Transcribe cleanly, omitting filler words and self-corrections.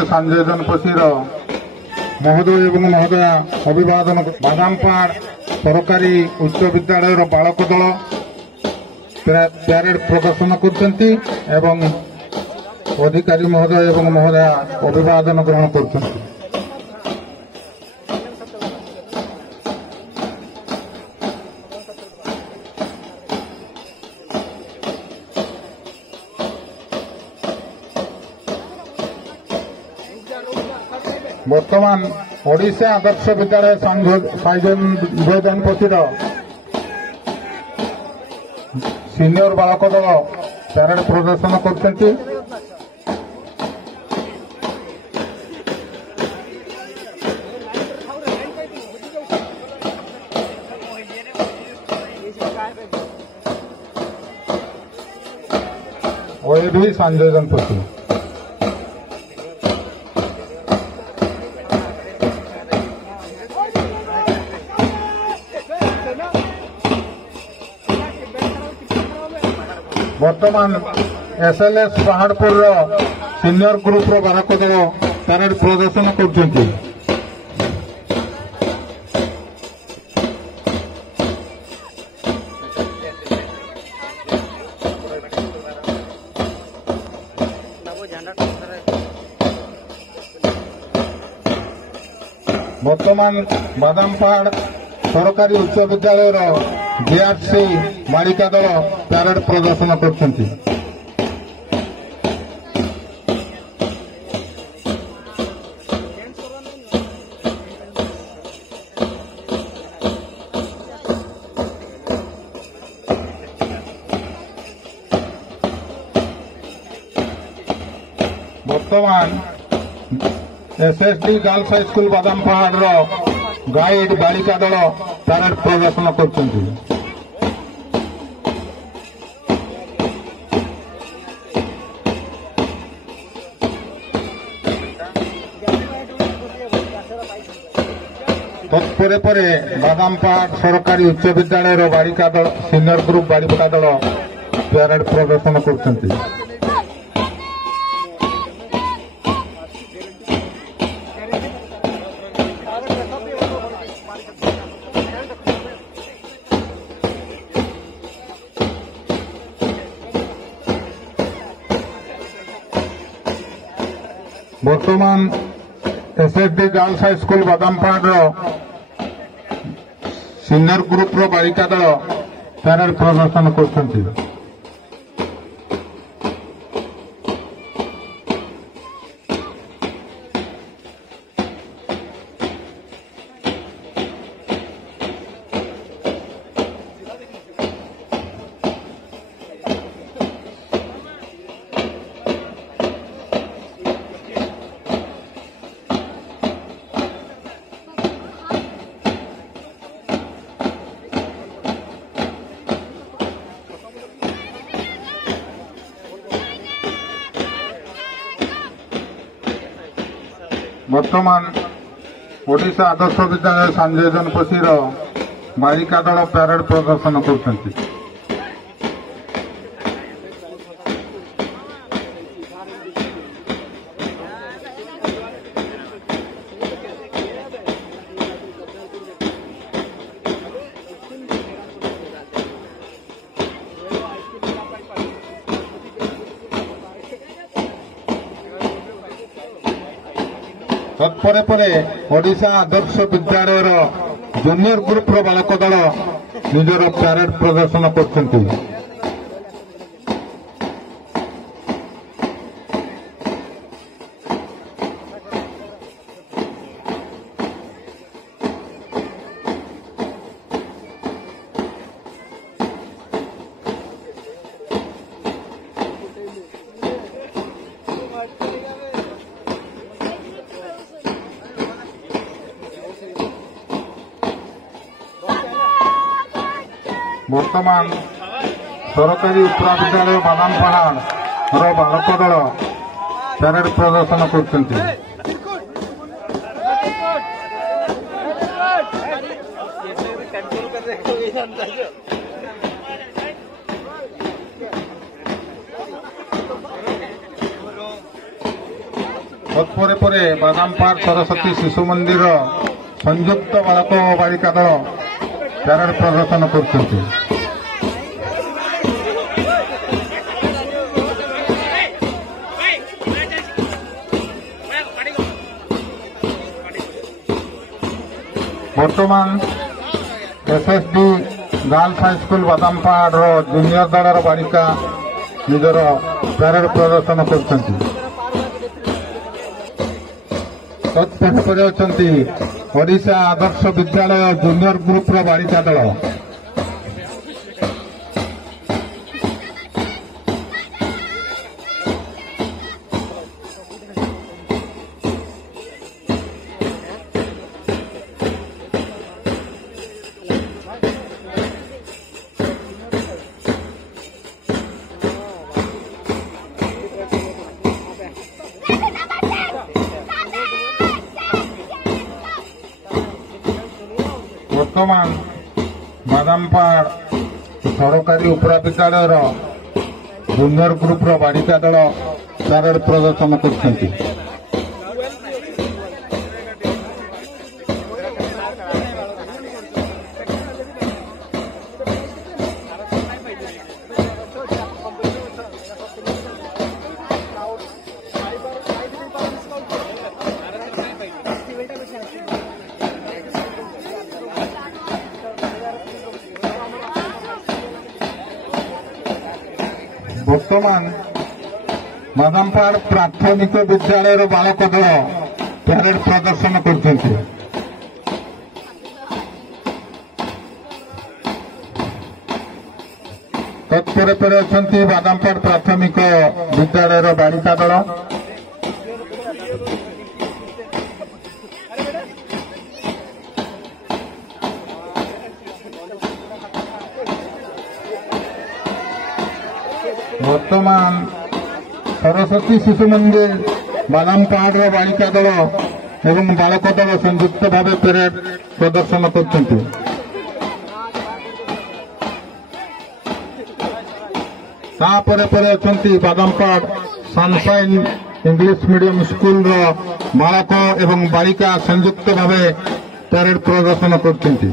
विद्यालय संजय जनपसी महोदय एवं महोदया अभिवादन बादामपाड़ सरकारी उच्च विद्यालय बालक दल प्यारेड प्रदर्शन करछंती एवं अधिकारी महोदय एवं महोदया अभिवादन ग्रहण करछंती। बर्तमान ओडिशा आदर्श विद्यालय संजय जनपसी सीनियर बालक दल प्यारेड प्रदर्शन करछंती। भी संजय जनपसी वर्तमान एसएलएस पहाड़पुर सीनियर ग्रुप बालक दल प्यारेड प्रदर्शन करछंती। वर्तमान बादामपाड़ सरकारी उच्च विद्यालय जीआरसी बालिका दल प्यारेड प्रदर्शन करछंती। वर्तमान SSD girls high school Badampada guide बालिका दल प्यारेड प्रदर्शन करछंती। तत्परे परे बादामपाड़ सरकारी उच्च विद्यालय बालिका दल सीनियर ग्रुप बालिका दल प्यारेड प्रदर्शन करछंती। वर्तमान SSD girls high school Badampada senior group बालिका दल प्यारेड प्रदर्शन करछंती। वर्तमान ओडिशा आदर्श विद्यालय संजय जनपसी बालिका दल प्यारेड प्रदर्शन करछंती। तत्परे परे ओडिशा आदर्श विद्यालय जूनियर ग्रुप बालक दल निजर प्यारेड प्रदर्शन करछंती। वर्तमान सरकारी उत्तरा विद्यालय बादामपाड़ बालक दल प्यारेड प्रदर्शन करछंती। ତତ୍ପରେ ପରେ ବାଦାମପାଟ ସରସ୍ୱତୀ ଶିଶୁ ମନ୍ଦିର ସଂଯୁକ୍ତ ବାଳକ ଓ ବାଳିକା ଦଳ ପ୍ୟାରେଡ୍ ପ୍ରଦର୍ଶନ କରୁଛନ୍ତି। ବର୍ତ୍ତମାନ ଏସ୍ଏସ୍ଡି ଗାର୍ଲସ ହାଇସ୍କୁଲ ବାଦାମପାଟର ଜୁନିୟର ଦଳର ବାଳିକା ନିଜର ପ୍ୟାରେଡ୍ ପ୍ରଦର୍ଶନ କରୁଛନ୍ତି। ତତ୍ପରେ ଅଛନ୍ତି ଓଡ଼ିଶା ଆଦର୍ଶ ବିଦ୍ୟାଳୟ ଜୁନିୟର ଗ୍ରୁପର ବାଳିକା ଦଳ। ବର୍ତ୍ତମାନ ବାଦାମପାଟ ସରକାରୀ ଉପରା ବିଦ୍ୟାଳୟର ଜୁନିୟର ଗ୍ରୁପର ବାଳିକା ଦଳ ପ୍ୟାରେଡ୍ ପ୍ରଦର୍ଶନ କରୁଛନ୍ତି। ବର୍ତ୍ତମାନ ବାଦାମପାଟ ପ୍ରାଥମିକ ବିଦ୍ୟାଳୟର ବାଳକ ଦଳ ପ୍ୟାରେଡ୍ ପ୍ରଦର୍ଶନ କରୁଛନ୍ତି। ତତ୍ପରେ ପରେ ଅଛନ୍ତି ବାଦାମପାଟ ପ୍ରାଥମିକ ବିଦ୍ୟାଳୟର ବାଳିକା ଦଳ। ବର୍ତ୍ତମାନ ସରସ୍ୱତୀ ଶିଶୁ ମନ୍ଦିର ବାଦାମପାଟର ବାଳିକା ଦଳ ଏବଂ ବାଳକ ଦଳ ସଂଯୁକ୍ତ ଭାବେ ପ୍ୟାରେଡ୍ ପ୍ରଦର୍ଶନ କରୁଛନ୍ତି। ତାପରେ ପରେ ଅଛନ୍ତି ବାଦାମପାଟ ସନସାଇନ୍ ଇଂଲିଶ ମିଡିୟମ ସ୍କୁଲର ବାଳକ ଏବଂ ବାଳିକା ସଂଯୁକ୍ତ ଭାବେ ପ୍ୟାରେଡ୍ ପ୍ରଦର୍ଶନ କରୁଛନ୍ତି।